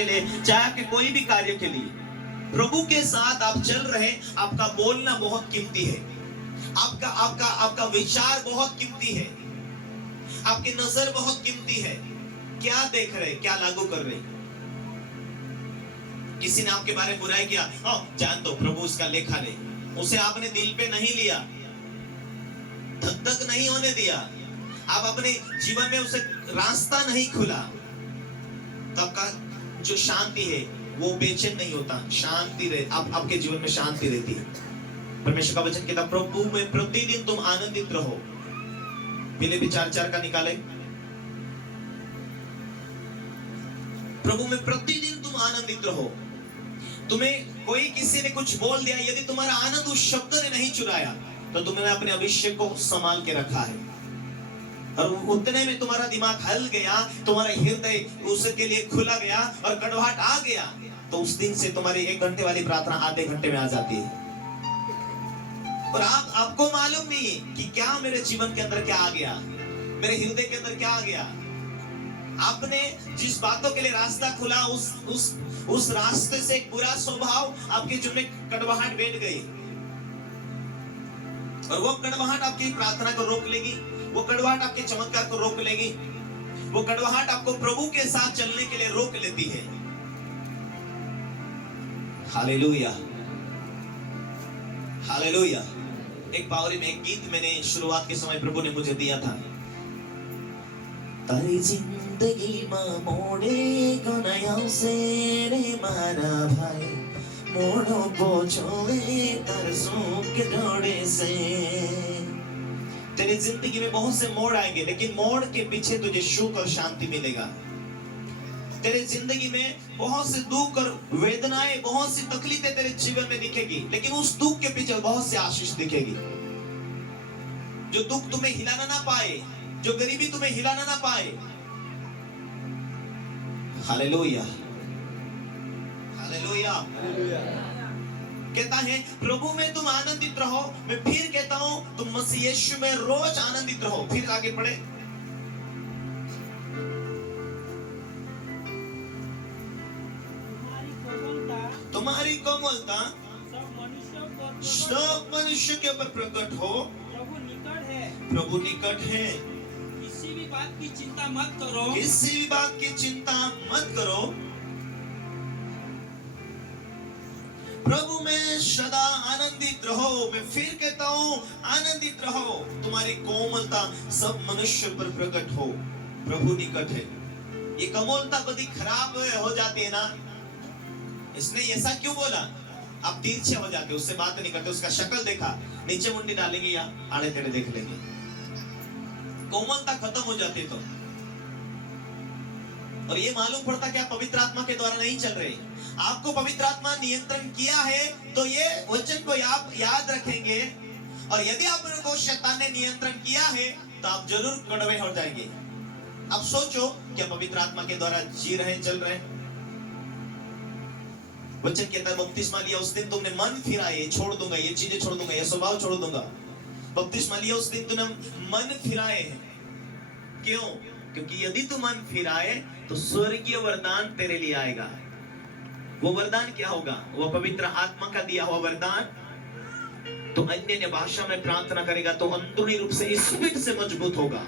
के लिए, चाहे आपके कोई भी कार्य के लिए, प्रभु के साथ आप चल रहे, आपका बोलना बहुत कीमती है, आपका आपका आपका विचार बहुत कीमती है, आपकी नजर बहुत कीमती है। क्या देख रहे, क्या लागू कर रहे? किसी ने आपके बारे में बुराई किया, जान दो प्रभु उसका लेखा ले, उसे आपने दिल पे नहीं लिया, धक धक नहीं होने दिया, आप अपने जीवन में उसे रास्ता नहीं खुला, तो आपका जो शांति है वो बेचैन नहीं होता, शांति रहे, आपके जीवन में शांति रहती है। परमेश्वर का वचन कहता, प्रभु में प्रतिदिन तुम आनंदित रहो। फिलिप्पी 4:4 का निकाले, प्रभु में प्रतिदिन तुम आनंदित रहो। तुम्हें कोई किसी ने कुछ बोल दिया, यदि तुम्हारा आनंद उस शब्द ने नहीं चुराया, तो तुमने अपने अभिषेक को संभाल के रखा है, और उतने में तुम्हारा दिमाग हल गया, तुम्हारा हृदय उसके लिए खुला गया और कड़वाहट आ गया, तो उस दिन से तुम्हारी 1 घंटे वाली प्रार्थना आधे घंटे में आ जाती है। और आपको मालूम नहीं है कि क्या मेरे जीवन के अंदर क्या आ गया, मेरे हृदय के अंदर क्या आ गया। आपने जिस बातों के लिए रास्ता खुला, उस रास्ते से एक बुरा स्वभाव आपके जीवन में कड़वाहट बैठ गई, और वो कड़वाहट आपकी प्रार्थना को रोक लेगी, वो कड़वाहट आपके चमत्कार को रोक लेगी, वो कड़वाहट आपको प्रभु के साथ चलने के लिए रोक लेती है। Hallelujah, hallelujah. एक बावरी में एक गीत मैंने शुरुआत के समय प्रभु ने मुझे दिया था, तारी जिंदगी में मोड़े गनाया से रे मारा भाई, मोड़ो पोछोले तरसों के दौड़े से। तेरी जिंदगी में बहुत से मोड़ आएंगे, लेकिन मोड़ के पीछे तुझे सुख और शांति मिलेगा। तेरे जिंदगी में बहुत से दुख और वेदनाएं, बहुत सी तकलीफें तेरे जीवन में दिखेगी, लेकिन उस दुख के पीछे बहुत से आशीष दिखेगी। जो दुख तुम्हें हिलाना ना पाए, जो गरीबी तुम्हें हिलाना ना पाए। Hallelujah, hallelujah. कहता है प्रभु में तुम आनंदित रहो। मैं फिर कहता हूं, तुम मसीह यीशु में रोज आनंदित रहो। फिर आगे पढ़े, तुम्हारी कोमलता सब मनुष्य के ऊपर प्रकट हो। प्रभु निकट है, प्रभु निकट है। किसी भी बात की चिंता मत करो, किसी भी बात की चिंता मत करो। प्रभु में सदा आनंदित रहो। मैं फिर कहता हूं, आनंदित रहो। तुम्हारी कोमलता सब मनुष्य पर प्रकट हो। प्रभु निकट है। ये कोमलता कभी खराब हो जाती है ना, इसने ऐसा क्यों बोला? आप तिरछे हो जाते, उससे बात नहीं करते, उसका शक्ल देखा, नीचे मुंडी डालेंगे या आड़े तेड़े देख लेंगे, कोमलता खत्म हो जाती तो। और ये मालूम पड़ता कि आप पवित्र आत्मा के द्वारा नहीं चल रहे। आपको पवित्र आत्मा नियंत्रण किया है तो ये वचन को आप याद रखेंगे, और यदि आपको शैतान ने नियंत्रण किया है तो आप जरूर कड़वे हो जाएंगे। अब सोचो, क्या पवित्र आत्मा के द्वारा जी रहे, चल रहे? वचन कहता है बपतिस्मा लिया उस दिन तुमने मन फिराए, छोड़ दूंगा ये चीजें, छोड़ दूंगा ये स्वभाव, छोड़ दूंगा। बपतिस्मा लिया उस दिन तुमने मन फिराए हैं। क्यों? क्योंकि यदि तू मन फिराए तो स्वर्गीय वरदान तेरे लिए आएगा। वो वरदान क्या होगा? वो पवित्र आत्मा का दिया हुआ वरदान। तो अन्य भाषा में प्रार्थना करेगा तो अंदरूनी रूप से स्पिरिट से मजबूत होगा।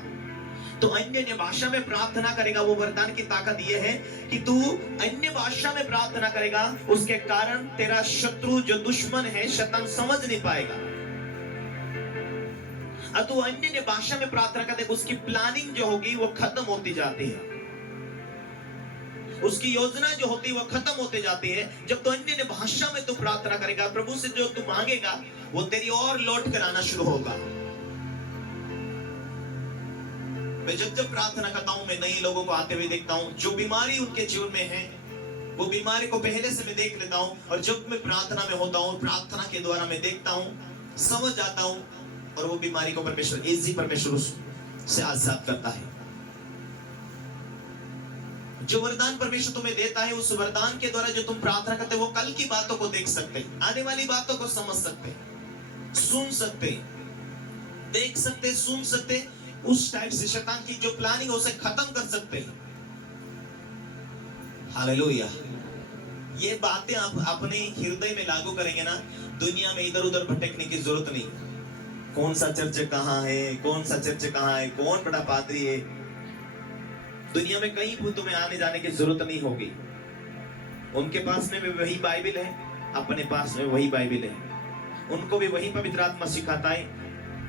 तो अन्य भाषा में प्रार्थना करेगा, वो वरदान की ताकत ये है कि तू अन्य भाषा में प्रार्थना करेगा, उसके कारण तेरा शत्रु जो दुश्मन है, शैतान समझ नहीं पाएगा। और तू अन्य भाषा में प्रार्थना करते, उसकी प्लानिंग जो होगी वो खत्म होती जाती है, उसकी योजना जो होती है वो खत्म होते जाती है। जब तो अन्य भाषा में तू प्रार्थना करेगा, प्रभु से जो तू मांगेगा वो तेरी ओर लौट कर आना शुरू होगा। मैं जब प्रार्थना करता हूं, मैं नए लोगों को आते हुए देखता हूं, जो बीमारी उनके जीवन में है वो बीमारी को पहले से मैं देख लेता हूं, और जब मैं प्रार्थना में होता हूं, प्रार्थना के द्वारा मैं देखता हूं, समझ जाता हूं, और वो बीमारी को परमेश्वर से आजाद करता है। जो वरदान परमेश्वर तुम्हें देता है, उस वरदान के द्वारा जो तुम प्रार्थना करते हो, वो कल की बातों को देख सकते, आने वाली बातों को समझ सकते, सुन सकते, देख सकते, सुन सकते। उस टाइप से शैतान की जो प्लानिंग है उसे खत्म कर सकते हैं। हालेलुया। ये बातें आप अपने हृदय में लागू करेंगे ना, दुनिया में इधर उधर भटकने की जरूरत नहीं। कौन सा चर्च कहाँ है, कौन सा चर्च कहाँ है, कौन बड़ा पादरी है, दुनिया में कहीं भी तुम्हें आने जाने की जरूरत नहीं होगी। उनके पास में भी वही बाइबल है, अपने पास में वही बाइबल है, उनको भी वही पवित्र आत्मा सिखाता है,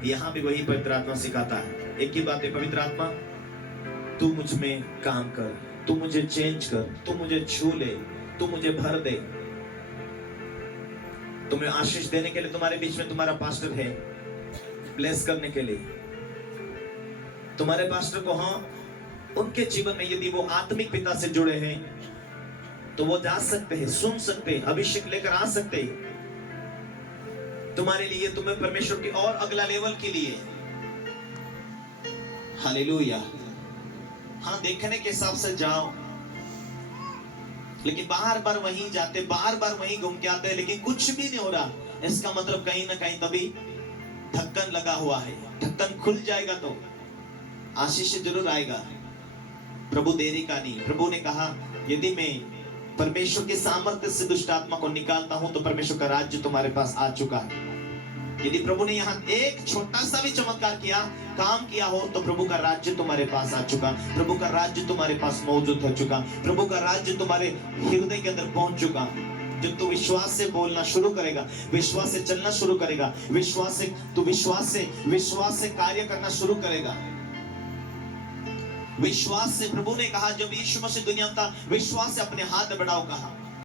यहाँ भी वही पवित्र आत्मा सिखाता है। एक ही बात है, पवित्र आत्मा तू मुझ में काम कर, तू मुझे चेंज कर, तू मुझे छू ले, तू मुझे भर दे। तुम्हें आशीष देने के लिए तुम्हारे बीच में तुम्हारा पास्टर है, ब्लेस करने के लिए। तुम्हारे पास्टर को, हाँ, उनके जीवन में यदि वो आत्मिक पिता से जुड़े हैं तो वो जा सकते हैं, सुन सकते हैं, अभिषेक लेकर आ सकते हैं तुम्हारे लिए, तुम्हें परमेश्वर की और अगला लेवल के लिए। हालेलुया। हाँ, देखने के हिसाब से जाओ, लेकिन बार बार वहीं जाते, बार बार वहीं घूम के आते, लेकिन कुछ भी नहीं हो रहा, इसका मतलब कहीं ना कहीं तभी ढक्कन लगा हुआ है। ढक्कन खुल जाएगा तो आशीष जरूर आएगा। प्रभु देरी का नहीं। प्रभु ने कहा, यदि मैं परमेश्वर के सामर्थ्य से दुष्ट आत्मा को निकालता हूं तो परमेश्वर का राज्य तुम्हारे पास आ चुका है। यदि प्रभु ने यहाँ एक छोटा सा भी चमत्कार किया, काम किया हो, तो प्रभु का राज्य तुम्हारे पास आ चुका, प्रभु का राज्य तुम्हारे पास मौजूद हो चुका, प्रभु का राज्य तुम्हारे हृदय के अंदर पहुंच चुका। जब तू विश्वास से बोलना शुरू करेगा, विश्वास से चलना शुरू करेगा, विश्वास से कार्य करना शुरू करेगा। विश्वास से, प्रभु ने कहा जब यीशु मसीह दुनिया में था, विश्वास से अपने हाथ बढ़ाओ कहा,